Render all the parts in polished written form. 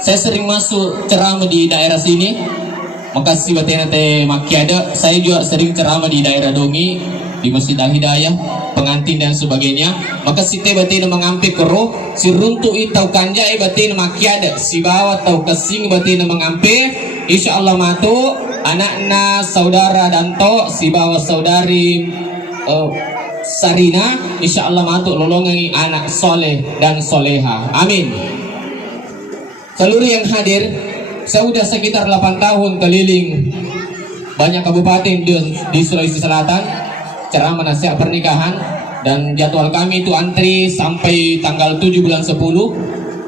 saya sering masuk ceramah di daerah sini. Makasih batin teh Makiada. Saya juga sering ceramah di daerah Dongi, di Masjid Al Hidayah, pengantin dan sebagainya. Maka si teh batin mengampi kero, si runtu itau kanjai batin Makiada, si bawa tau kesing batin mengampi. Insya Allah matu anakna saudara Danto, si bawa saudari Sarina, insya Allah matu lolongi anak soleh dan soleha. Amin. Seluruh yang hadir, saya sudah sekitar 8 tahun keliling banyak kabupaten di Sulawesi Selatan, ceramah nasihat pernikahan, dan jadwal kami itu antri sampai tanggal 7 bulan 10.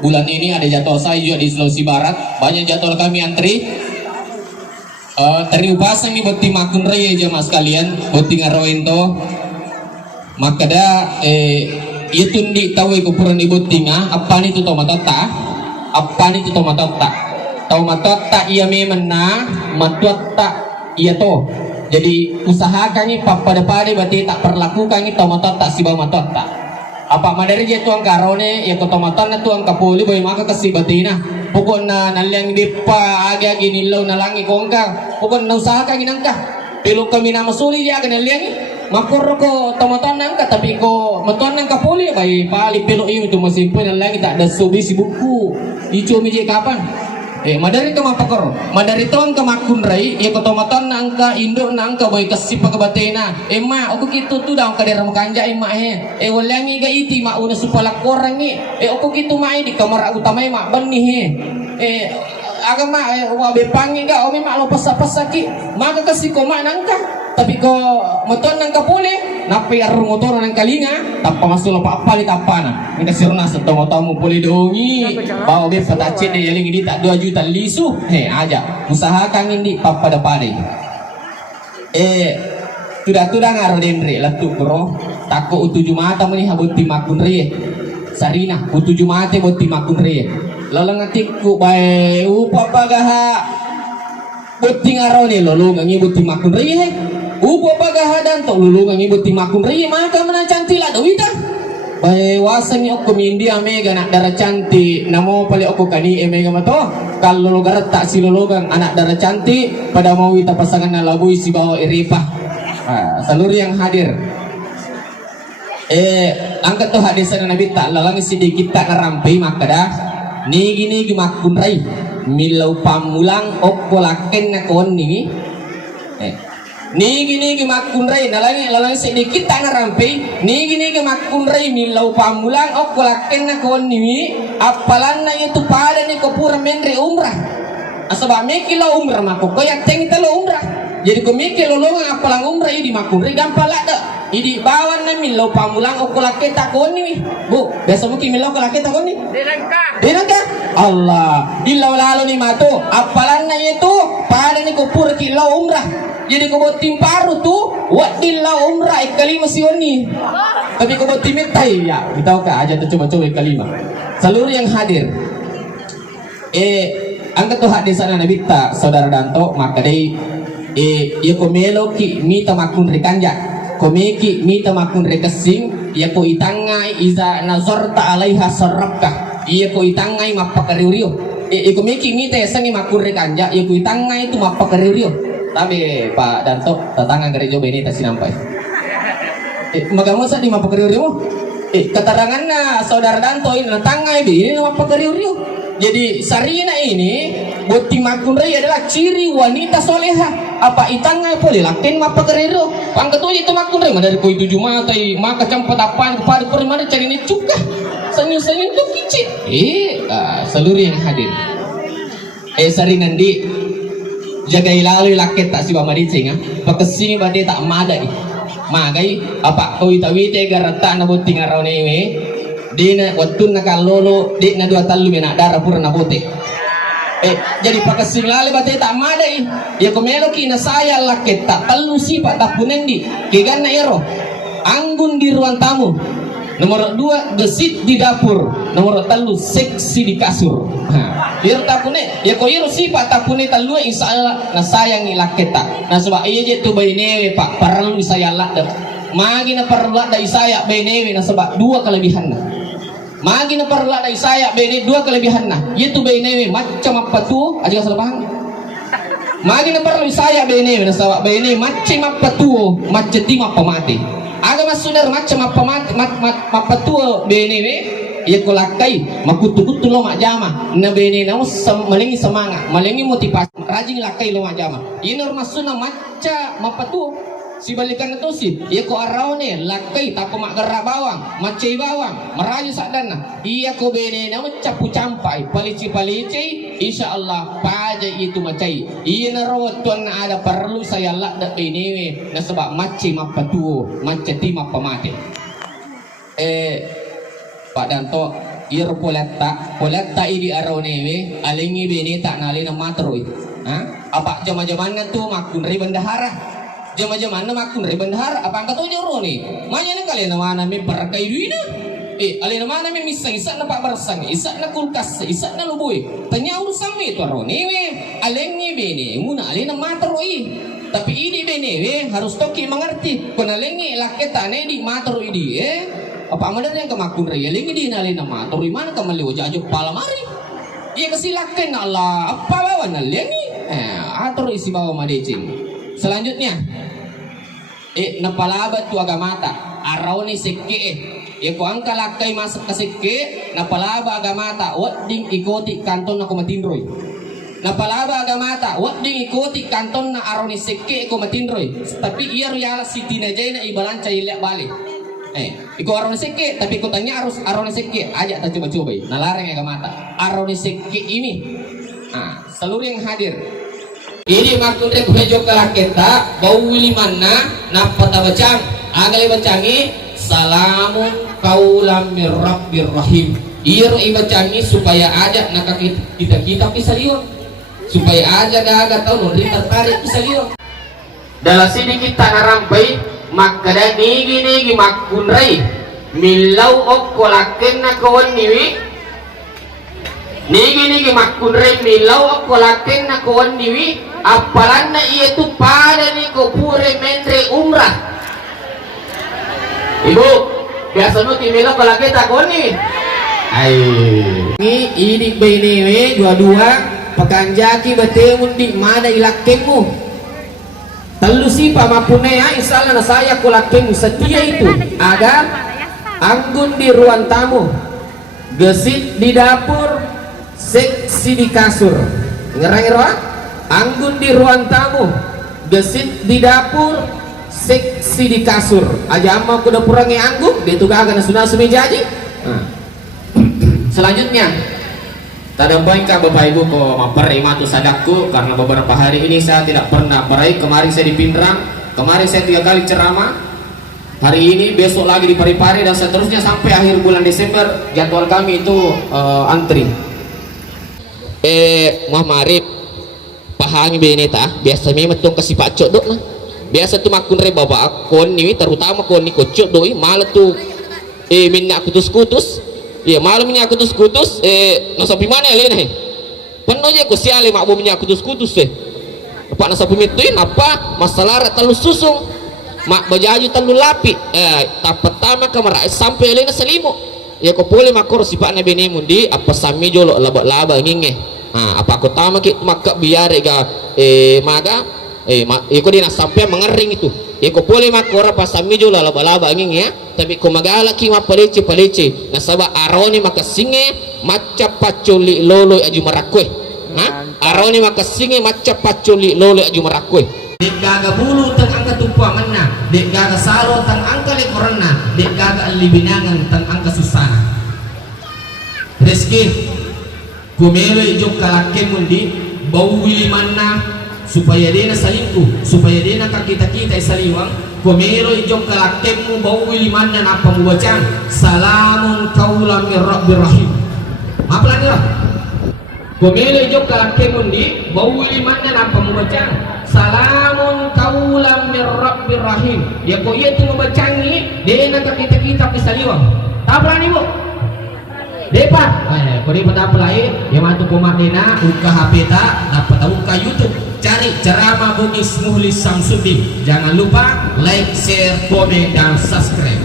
Bulan ini ada jadwal saya juga di Sulawesi Barat, banyak jadwal kami antri. Teriupasang ini boti makun raya jemaah sekalian, boti ngaroin to. Maka dah itu di tahu ukuran ibu tinga apa nih tu tomatota, apa nih tu tomatota, tomatota ia memang matota ia to. Jadi usahakan ni pada berarti tak perlakukan ni tomatota si bawa matota. Apa madari je tuang karone ya ko tomatona tuang kapuli boy maka kasi batina. Pukon na nalang di pa aga ginilaw na langi kongka. Pukon na usahakan ginangka. Pilong kami na masuli dia kan liang. Makor ko tomaton nang ka tapi ko matuan nang kapuli bay pali pilo itu masih pun lagi tak ada subi si buku icu mije kapan madari to mapakor madari ton ka makun rai ya ko tomaton nang ka indo nang ka boy kasip ka batena ma aku kitu tu daw ka dera makanja ma walangi ga iti ma una supala korang ni aku kitu mai di kamar utama ma benih agama wabe pangi ga o ma lo pasapasaki maka kasi ko ma nang ka tapi ko motor nang kapule napi arung motor nang kalinga tappa masuk apa ni tapana minta sirna seto motor mo puli dongi bawa be patacit de yaling di tak 2 juta lisu aja usahakan ini papa dapade sudah ngaro dendre latu bro takut utuju mata meni habuti makun rie sarina utuju mate buti makun rie lalang atikku bae upapa gaha buti ngaro ni lolo ngangi buti makun rie upo pagahadan to lulungan ibuti makun ri maka mana cantik lah dawita bae wasan yo komindi amega anak darah cantik namo pali aku kani emega mato kalau lo garata si lologang anak darah cantik pada mau kita pasangan na labui si bawa iripa seluruh yang hadir angkat to hadis sana nabi tak lalang sedikit tak ngarampi maka dah nigi makun rai milau pamulang okolaken na kon ni nigi makun rai nalangi sedikit tak ngarampi nigi makun rai milau pamulang okolaken na kon ni apalan na itu pada ni kopura menri umrah asaba mekila umrah mako koyak teng telo umrah jadi ko mekilo longa apalang umrah di makun rai gampala da idi bawan na milau pamulang okolaken ta kon ni bu biasa mungkin milau okolaken ta kon ni denangka Allah ilau lalu ni mato apalan na itu pada ni kopura kilo umrah jadi kau buat tim paru tu, wadillah umrah kalima sioni. Tapi kau buat tim tai ya, kita oka aja tu coba-coba kalima. Seluruh yang hadir, angkat tu hadir sana nabi ta saudara Danto maka dei, ya kau melo ki mita makun rekanja, kau meki mita makun rekasing, ya kau itangai iza nazarta alaiha sarrabka, ya kau itangai mapakariurio, kau meki mita sangi makun rekanja, ya kau itangai tu mapakariurio. Tapi Pak Danto tatanga gereja beni tak sinampai. Magamu sa di mapakariu-riu. Keterangan na saudara Danto ini tangai ini mapakariu. Jadi Sarina ini boti makun rai adalah ciri wanita soleha. Apa itangai boleh lakin mapakariu. Pangketu itu makun rai dari koi 7 mata maka campat apaan kepada perimana cari ini cuka. Senyum-senyum tu kicit. Seluruh yang hadir. Sarina di jagai lalu laket tak si bama dicing pakesini bade tak madai magai apa kau itawi te garata na boting arau newe dina watun na kalolo di na 2 talu mena darah pura na bote jadi pakesini lalu bade tak madai ya komelo ki na saya laket tak talu si pak tapunendi kegan na ero anggun di ruang tamu nomor 2 gesit di dapur nomor 3 seksi di kasur biar tapune ya ko iro sifat tapune talu insya na sayang ilaketa na sebab iya je tu bayi newe pak perlu saya lak dah magi na perlu lak dari saya bayi newe na sebab 2 kelebihan na Magi na parla na Isaya bene dua kelebihan na. Yaitu bene macam apa tu? Aja salah paham. Magi na parla Isaya bene na sawa bene macam apa tu? Macam ti mapamati. Aga masudar macam apa apa tu bene ia kulakai makutu-kutu lo mak jama na bene na malingi semangat malingi motivasi rajin lakai lo mak jama ini masuna maca mapatu si balikan itu sih ia ko arau ne lakai tak mak gerra bawang macai bawang merayu sadana ia ko bene na capu campai palici insyaallah paja itu macai ia na rawat tuan ada perlu saya lak dak bene na sebab macai mapatu macati mapamate Pak Danto, ir poletta ini arau newe, alingi bini tak nali nama terus. Apa jama-jaman tu makun ri bendahara, jama-jaman makun ri bendahara. Apa angkat tu jero ni? Mana ni kalian nama nami berkai duina? Alin nama nami misang isak na pak bersang, isak na kulkas, isak na lubui. Tanya urusan itu arau newe, alingi bini, muna alin nama terus. Tapi ini bini, harus toki mengerti. Kena lengi laketa ne di matero ini, apa amadar yang kemakun raya lagi di nalin nama atau di mana kemali wajah ajuk palamari ia kesilakan Allah apa bawa nalengi atur isi bawa madecing selanjutnya napalaba tu agamata arau ni sekke ya ko angka lakai masuk ke sekke napalaba agamata wadding ikoti kanton na kumatindroy napalaba agamata wadding ikoti kanton na arau ni sekke ko matindroy tapi ia riala siti najay na ibalanca ilek balik iko arone seke tapi ko tanya harus arone seke ajak kita coba-coba nalareng ya mata arone seke ini seluruh yang hadir ini makun rek bejo kalaketa bau mana napata bacang agali bacangi salamun kaulam mir rabbir rahim ir ibacangi supaya ajak nak kita bisa lihat supaya aja gaga tahu nuri tertarik bisa lihat dalam sini kita narampai makada nigi makunrai milau okkolaken na kawan niwi nigi makunrai milau okkolaken na kawan niwi apalan na iya tu pada ni ko pure mendre umrah ibu biasa nu timilo kolake ta kawan niwi ini benewe dua-dua pekanjaki betemun di mana ilakemu Telu sipa mapunea isalah na saya kulaking setia itu agar anggun di ruang tamu gesit di dapur seksi di kasur ngerang-ngerang anggun di ruang tamu gesit di dapur seksi di kasur aja amma kuda purangi anggun dia tuh agak nasunal sumejaji selanjutnya Tadang baikah Bapak Ibu ko maperai matu sadakku karena beberapa hari ini saya tidak pernah perai. Kemarin saya di Pindrang, kemarin saya 3 kali ceramah, hari ini besok lagi di Parepare dan seterusnya sampai akhir bulan Desember jadwal kami itu antri. Muhammad Arif pahami beneta biasa memang tuh kasih Pak Cok dok nah biasa tuh makun re bawa akun ini terutama kon ni kocok doi malah tuh minyak kutus-kutus. Iya malamnya kutus-kutus nasa pimana ya lene penuhnya ku siale mak bomnya kutus-kutus apa nasa pimituin apa masalah terlalu susung mak bajaju terlalu lapi tak pertama kamera sampai lene selimut ya ko boleh makor si pak nabi mundi apa sami jolo laba-laba nginge apa aku tama ki maka biar ga maga iko dina sampai mengering itu iko boleh makor apa sami jolo laba-laba nginge ya tapi ko magala ki mapalece nasaba aroni makasinge maca paculi lolo aju marakwe aroni makasinge maca paculi lolo aju marakwe dek gaga bulu tan angka tumpu amanna dek gaga saro tan angka lekorna dek gaga libinangan tan angka susana rezeki kumelo ijo kalake mundi bau wilimanna supaya dena salingkuh supaya dena kita saliwang komero ijong kalakemu bau wiliman dan apa mubacang salamun kaulam mir rabbir rahim apa lagi lah komero ijong kalakemu di bau wiliman dan apa mubacang salamun kaulam mir rabbir rahim ya ko iya tu mubacangi dena kita pisaliwang tak berani bu depa ko depa tak pelai ya mantu komat dena uka HP tak dapat uka YouTube cari ceramah Bugis Muhlis Samsudin. Jangan lupa like, share, komen, dan subscribe.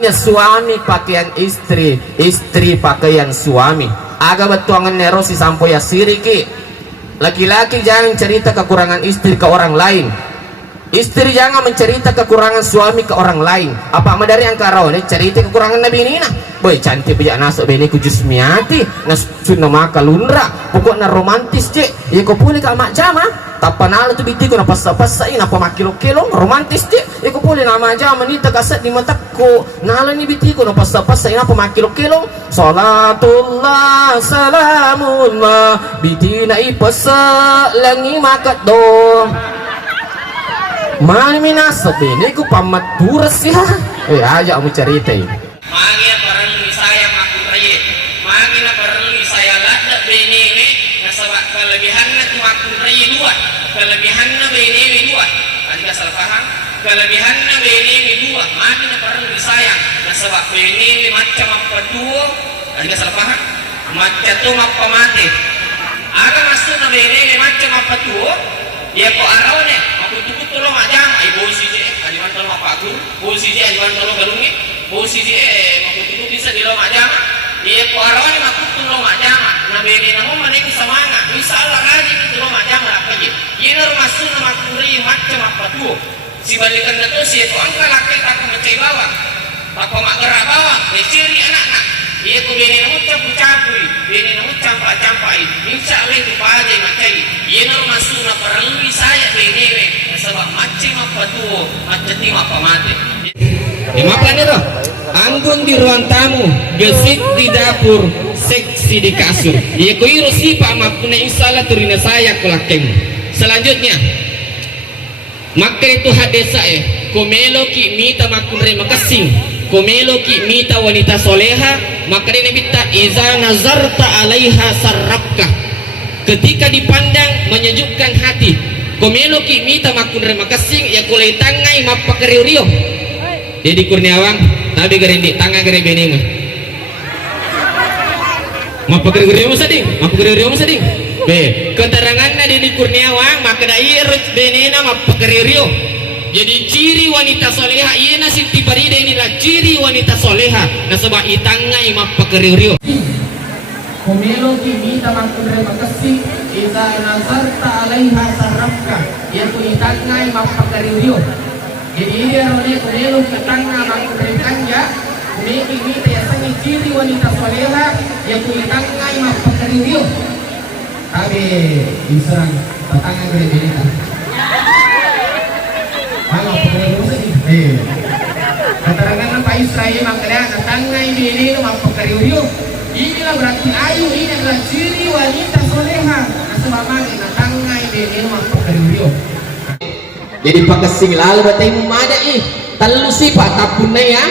Suami pakaian istri, istri pakaian suami. Aga betuangan nero si sampo ya siriki. Laki-laki jangan cerita kekurangan istri ke orang lain. Istri jangan mencerita kekurangan suami ke orang lain. Apa madari yang karo ini cerita kekurangan Nabi ini nah. Boy cantik bijak nasuk bini kujus miati. Nasun nama kalundra. Pokoknya romantis cik. Ya kau boleh kak mak jama. Tapanala tu biti ko na pasa-pasain apa makilok-kilong romantis di iko puli nama aja menita kaset di mataku nala ni biti ko na pasa-pasain apa makilok-kilong salatullah salamun ma biti na ipasa langi makat do mani minasa bini ko pamaturas ya aja kamu cerita Mangi na parang saya makun raye mangi na parang saya lada bini ini nasabak kelebihan na makun raye dua kelebihan na bini dua ada salah paham kelebihan na bini dua mangi na parang sayang nasabak bini macam apa dua ada salah paham macam tu apa mati ada masuk na bini macam apa dua dia ko araw ne aku tukut tolong aja ibu si je ajuan tolong apa aku bu si je ajuan tolong galungi bu si je aku tukut bisa di lom aja dia ko araw ne aku tolong aja na bini na mo maning samanga misalnya lagi di lom aja apa je ini masuk na makuri macam apa tuh si balikan na to si ko ang kalaki tak macay bawang tak magara bawang ciri anak-anak dia ko bini na mo campur-campur bini na mo campak-campai insya Allah itu paja macay ini masuk na parang saya bini sebab macam apa tuh macam tim apa mati makan itu anggun di ruang tamu gesik di dapur seksi di kasur ya ko iro sipa mapuna insala turina saya kulakem selanjutnya maka itu hadesa komelo ki mita makunre makasing komelo ki mita wanita soleha maka ini bita iza nazarta alaiha sarrafka ketika dipandang menyejukkan hati komelo ki mita makunre makasing ya kulai tangai mapakariurio jadi Kurniawang tapi gerendi tangga gere beni mah mapakariurio sading mapakariurio sading be keteranganna di Kurniawang maka dai rec benena mapakariurio jadi ciri wanita soleha ieu na Siti Farida inilah ciri wanita soleha na sabab itangai mapakariurio komelo ki mita makunre makasing iza nazarta alaiha sarrafka yaitu itangai mapakariurio jadi dia rone komelo ki tanga makunre kanja komeki mita yasangi ciri wanita soleha yaitu itangai mapakariurio tapi diserang tetangga gede benita halo pekariurio sih keterangan Pak Israel makanya tetangai bini itu mapakariurio inilah berarti ayu ini adalah ciri wanita soleha sebab mana tangai bini mapakariurio jadi pakasing lalu batai mumada talu sifat tapun ya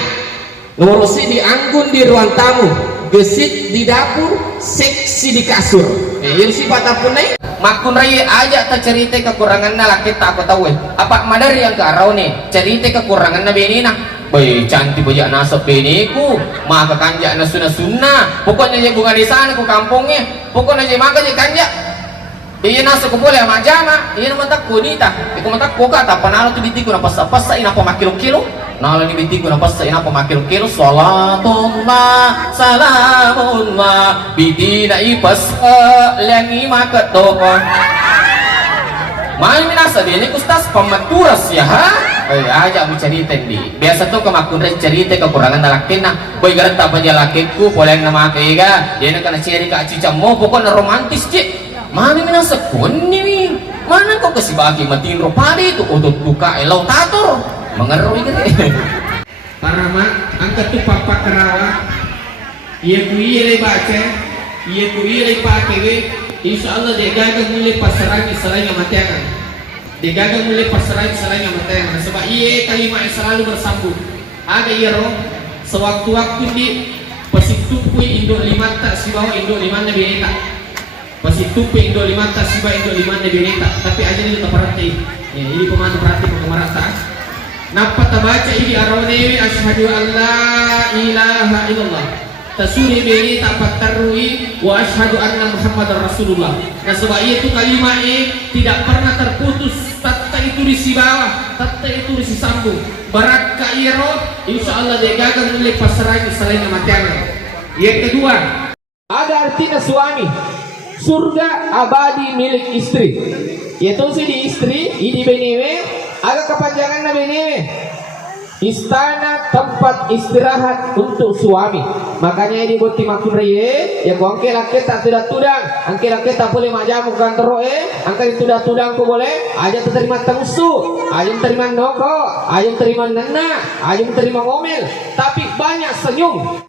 nomor si dianggun di ruang tamu gesit di dapur seksi di kasur yang sifat tapun makun raya aja tak cerita kekurangan laki tak aku tahu apa madari yang karau nih cerita kekurangan bini nak bayi cantik bajak nasab biniku maka kanjak na sunah pokoknya je bunga di sana ku kampungnya pokoknya je maka je kanjak iya nasab ku boleh sama jama iya nama tak kunita iku mata ku kata panalo tu bitiku na pasa-pasa ina pa makilo-kilo nalo ni bitiku na pasa ina pa makilo-kilo salatullah salamun ma bitina ipas langi makat to main minasa dia ni kustas pematuras ya ha aja aku cerita di biasa tuh kemakun cerita kekurangan laki nah boy garan tak aja lakiku boleh nama kaya dia nak kena ciri kak cica mau pokoknya romantis cik mana minasa kunni mana kau kasih bagi matiin ropadi itu untuk buka elau tator mengerui gitu para mak angkat tuh papa kerawa iya ku iya baca iya ku iya pakai insya Allah dia gagal mulai pasaran misalnya matiakan dia gagal mulai pasaran misalnya matiakan sebab iya kalimat yang selalu bersambung ada iya roh sewaktu-waktu di pasitupui indo limata si bawah indo limana bineta pasitupui indo limata si bawah indo limana bineta tapi aja ini tak perhati ini pemandu perhati pengemarata napa tabaca ini arawanewi asyhadu an la ilaha illallah tasuri bini tak patarui wa asyhadu anna muhammadar rasulullah nah sebab itu kalimat tidak pernah terputus tatkala itu itu di si bawah, tete itu di si sambung. Barat ka iro, insya Allah dia gagal mulai pasrah selain kematian. Yang kedua, ada artinya suami. Surga abadi milik istri. Yaitu si di istri, ini benewe, agak kepanjangan na benewe. Istana tempat istirahat untuk suami. Makanya ini buat timakun reye, ya kau angke laki tak tidak tudang, angke laki tak boleh majamu kantor angke tidak tudang kau boleh, aja terima tengsu, aja terima noko, aja terima nena, aja terima ngomel, tapi banyak senyum.